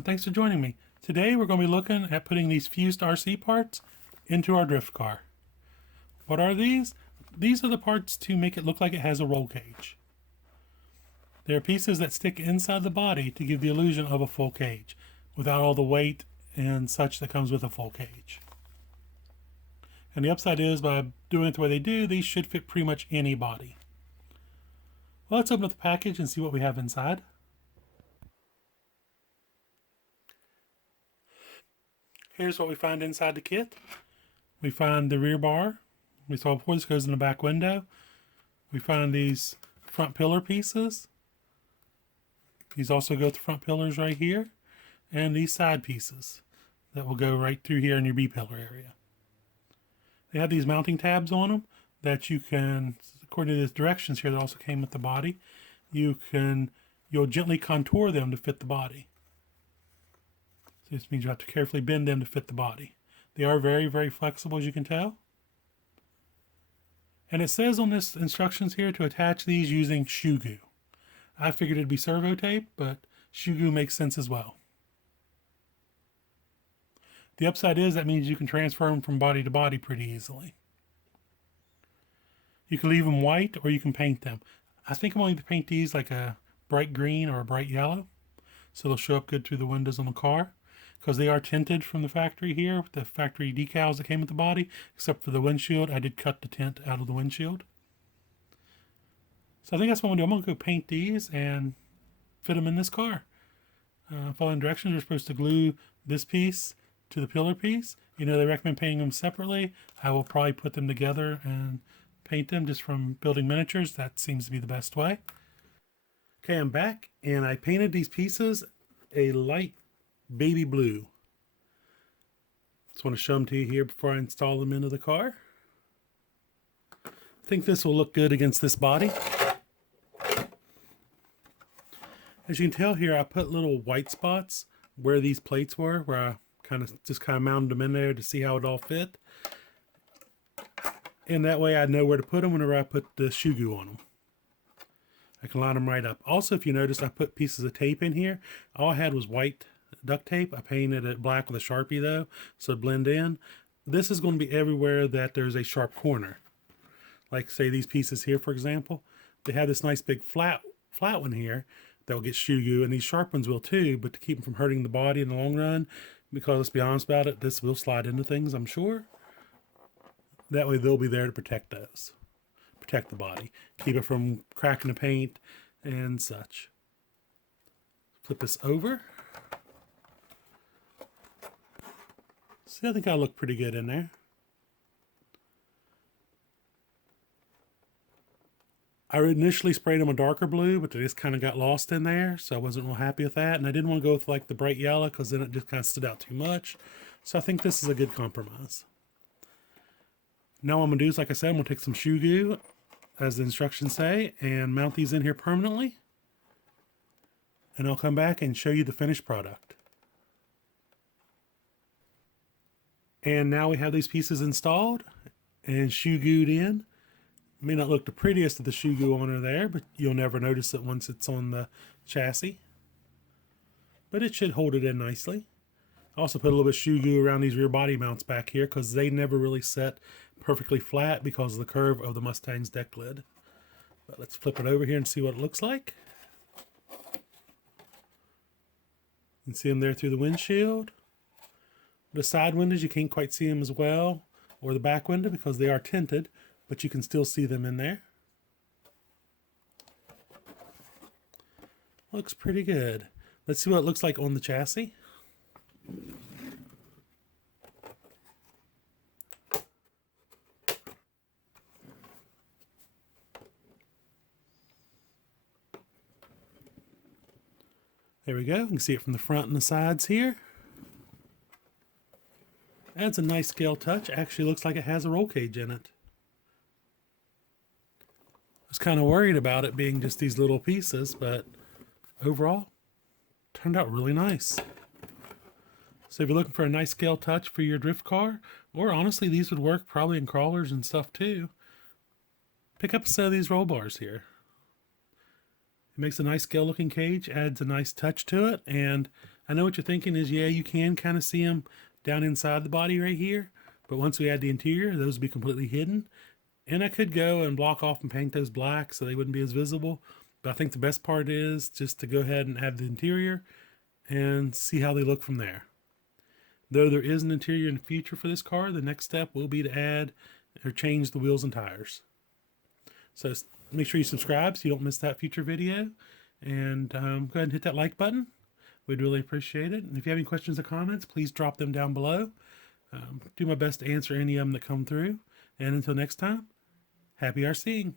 everyone, thanks for joining me. Today we're going to be looking at putting these fused RC parts into our drift car. What are these? These are the parts to make it look like it has a roll cage. They are pieces that stick inside the body to give the illusion of a full cage, without all the weight and such that comes with a full cage. And the upside is, by doing it the way they do, these should fit pretty much any body. Well, let's open up the package and see what we have inside. Here's what we find inside the kit. We find the rear bar. We saw before, this goes in the back window. We find these front pillar pieces. These also go with the front pillars right here. And these side pieces that will go right through here in your B-pillar area. They have these mounting tabs on them that you can, according to the directions here that also came with the body, you'll gently contour them to fit the body. So this means you have to carefully bend them to fit the body. They are very, very flexible, as you can tell. And it says on this instructions here to attach these using shoe glue. I figured it'd be servo tape, but shoe glue makes sense as well. The upside is that means you can transfer them from body to body pretty easily. You can leave them white or you can paint them. I think I'm going to paint these like a bright green or a bright yellow, so they'll show up good through the windows on the car, because they are tinted from the factory here, the factory decals that came with the body, except for the windshield. I did cut the tint out of the windshield. So I think that's what I'm going to do. I'm going to go paint these and fit them in this car. Following directions, we're supposed to glue this piece to the pillar piece. You know, they recommend painting them separately. I will probably put them together and paint them just from building miniatures. That seems to be the best way. Okay, I'm back, and I painted these pieces a light baby blue. Just want to show them to you here before I install them into the car. I think this will look good against this body. As you can tell here, I put little white spots where these plates were, where I kind of mounted them in there to see how it all fit. And that way I know where to put them whenever I put the shoe glue on them. I can line them right up. Also, if you notice, I put pieces of tape in here. All I had was white duct tape. I painted it black with a Sharpie though, so it blend in. This is going to be everywhere that there's a sharp corner. Like say these pieces here, for example. They have this nice big flat one here that will get shoe glue, and these sharp ones will too, but to keep them from hurting the body in the long run, because let's be honest about it, this will slide into things, I'm sure. That way they'll be there to protect those. Protect the body. Keep it from cracking the paint and such. Flip this over. See, I think I look pretty good in there. I initially sprayed them a darker blue, but they just kind of got lost in there, so I wasn't real happy with that. And I didn't want to go with like the bright yellow, because then it just kind of stood out too much. So I think this is a good compromise. Now what I'm going to do is, like I said, I'm going to take some shoe glue, as the instructions say, and mount these in here permanently. And I'll come back and show you the finished product. And now we have these pieces installed and shoe glued in. It may not look the prettiest of the shoe glue on there, but you'll never notice it once it's on the chassis. But it should hold it in nicely. I also put a little bit of shoe glue around these rear body mounts back here, because they never really set perfectly flat because of the curve of the Mustang's deck lid. But let's flip it over here and see what it looks like. You can see them there through the windshield. The side windows, you can't quite see them as well, or the back window, because they are tinted, but you can still see them in there. Looks pretty good. Let's see what it looks like on the chassis. There we go. You can see it from the front and the sides here. Adds a nice scale touch. Actually looks like it has a roll cage in it. I was kind of worried about it being just these little pieces, but overall, turned out really nice. So if you're looking for a nice scale touch for your drift car, or honestly, these would work probably in crawlers and stuff too, pick up a set of these roll bars here. It makes a nice scale looking cage, adds a nice touch to it, and I know what you're thinking is, yeah, you can kind of see them down inside the body right here, but once we add the interior, those will be completely hidden. And I could go and block off and paint those black so they wouldn't be as visible. But I think the best part is just to go ahead and add the interior and see how they look from there. Though there is an interior in the future for this car, the next step will be to add or change the wheels and tires. So make sure you subscribe so you don't miss that future video. And go ahead and hit that like button. We'd really appreciate it. And if you have any questions or comments, please drop them down below. Do my best to answer any of them that come through. And until next time, happy RCing.